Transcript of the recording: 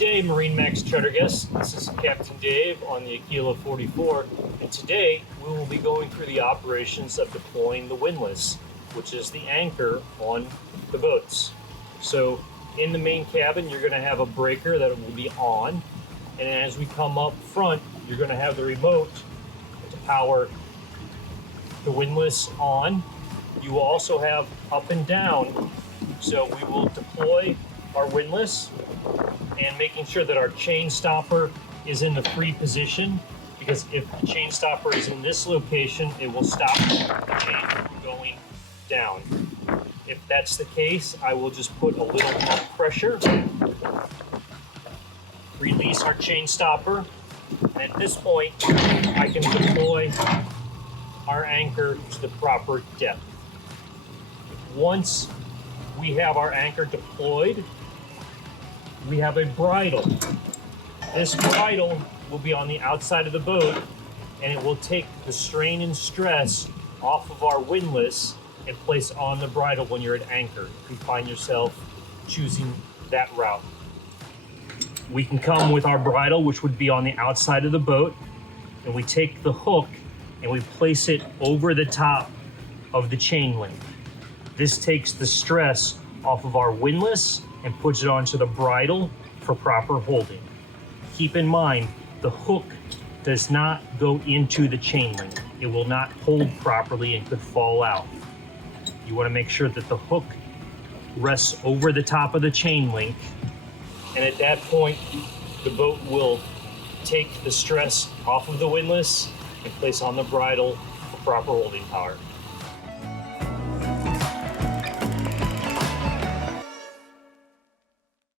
day, MarineMax charter guests. This is Captain Dave on the Aquila 44, and today we will be going through the operations of deploying the windlass, which is the anchor on the boats. So in the main cabin, you're going to have a breaker that will be on, and as we come up front, you're going to have the remote to power the windlass on. You will also have up and down, so we will deploy our windlass and making sure that our chain stopper is in the free position, because if the chain stopper is in this location, it will stop the chain from going down. If that's the case, I will just put a little pump pressure, release our chain stopper, and at this point, I can deploy our anchor to the proper depth. Once we have our anchor deployed, we have a bridle. This bridle will be on the outside of the boat, and it will take the strain and stress off of our windlass and place on the bridle when you're at anchor, if you find yourself choosing that route. We can come with our bridle, which would be on the outside of the boat, and we take the hook and we place it over the top of the chain link. This takes the stress off of our windlass and puts it onto the bridle for proper holding. Keep in mind, the hook does not go into the chain link. It will not hold properly and could fall out. You want to make sure that the hook rests over the top of the chain link, and at that point, the boat will take the stress off of the windlass and place on the bridle for proper holding power.